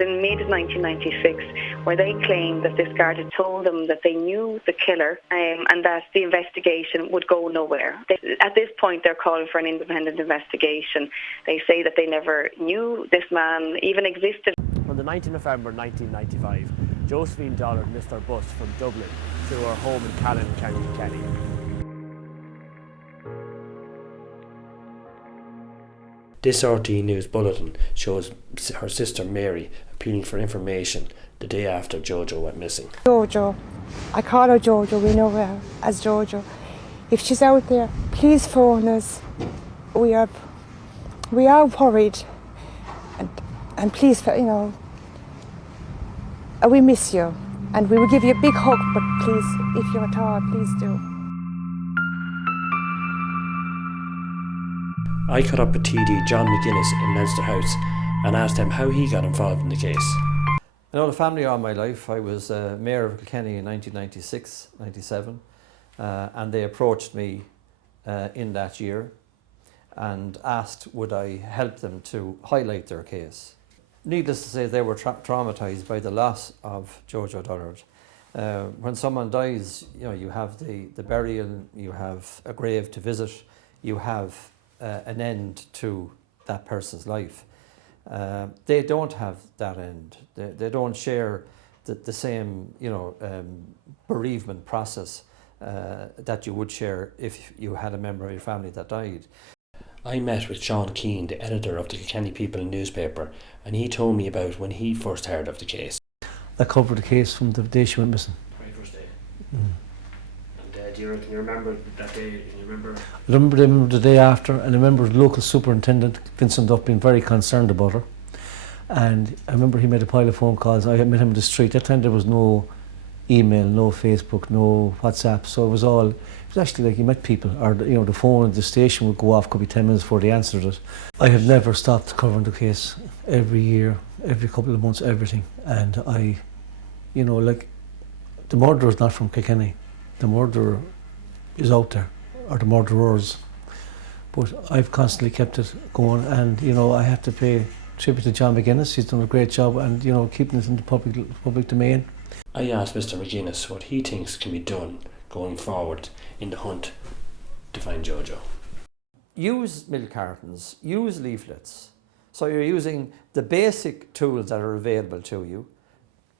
In mid-1996, where they claimed that this guard had told them that they knew the killer and that the investigation would go nowhere. At this point, they're calling for an independent investigation. They say that they never knew this man even existed. On the 9th of November 1995, Josephine Dullard missed her bus from Dublin to her home in Callan, County Kerry. This RTE News bulletin shows her sister Mary appealing for information the day after Jojo went missing. Jojo, I call her Jojo, we know her as Jojo. If she's out there, please phone us. We are worried, and please, we miss you, and we will give you a big hug. But please, if you're at all, please do. I caught up with TD John McGuinness in Leinster House and asked him how he got involved in the case. I know the family all my life. I was Mayor of Kilkenny in 1996, 97, and they approached me in that year and asked would I help them to highlight their case. Needless to say, they were traumatised by the loss of Jojo Dullard. When someone dies, you have the burial, you have a grave to visit, you have an end to that person's life. They don't have that end. They don't share the same, bereavement process that you would share if you had a member of your family that died. I met with Sean Keane, the editor of the Kilkenny People newspaper, and he told me about when he first heard of the case. I covered the case from the day she went missing. Very first day. Mm. And can you remember that day? Can you remember? I remember the day after, and I remember the local superintendent, Vincent Duff, being very concerned about her. And I remember he made a pile of phone calls. I met him in the street. That time there was no email, no Facebook, no WhatsApp. So it was actually like you met people, or the phone at the station would go off, could be 10 minutes before they answered it. I have never stopped covering the case. Every year, every couple of months, everything. And the murderer is not from Kilkenny. The murderer is out there, or the murderers. But I've constantly kept it going, and I have to pay tribute to John McGuinness. He's done a great job, and keeping it in the public domain. I asked Mr. McGuinness what he thinks can be done going forward in the hunt to find Jojo. Use milk cartons, use leaflets. So you're using the basic tools that are available to you,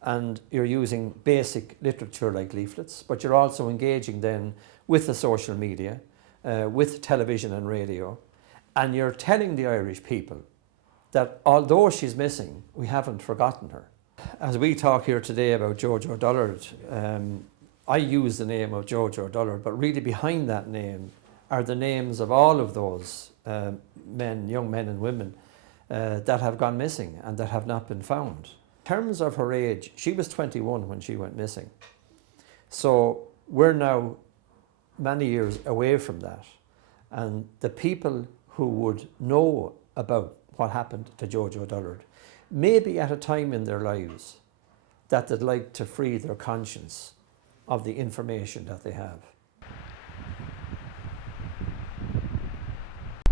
and you're using basic literature like leaflets, but you're also engaging then with the social media, with television and radio, and you're telling the Irish people that although she's missing, we haven't forgotten her. As we talk here today about Jojo Dullard, I use the name of Jojo Dullard, but really behind that name are the names of all of those young men and women that have gone missing and that have not been found. In terms of her age, she was 21 when she went missing. So we're now many years away from that. And the people who would know about what happened to Jojo Dullard, maybe at a time in their lives that they'd like to free their conscience of the information that they have.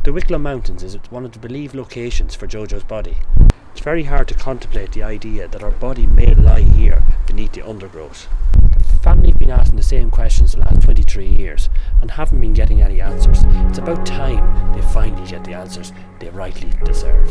The Wicklow Mountains is one of the believed locations for Jojo's body. It's very hard to contemplate the idea that her body may lie here beneath the undergrowth. The family have been asking the same questions the last 23 years and haven't been getting any answers. It's about time they finally get the answers they rightly deserve.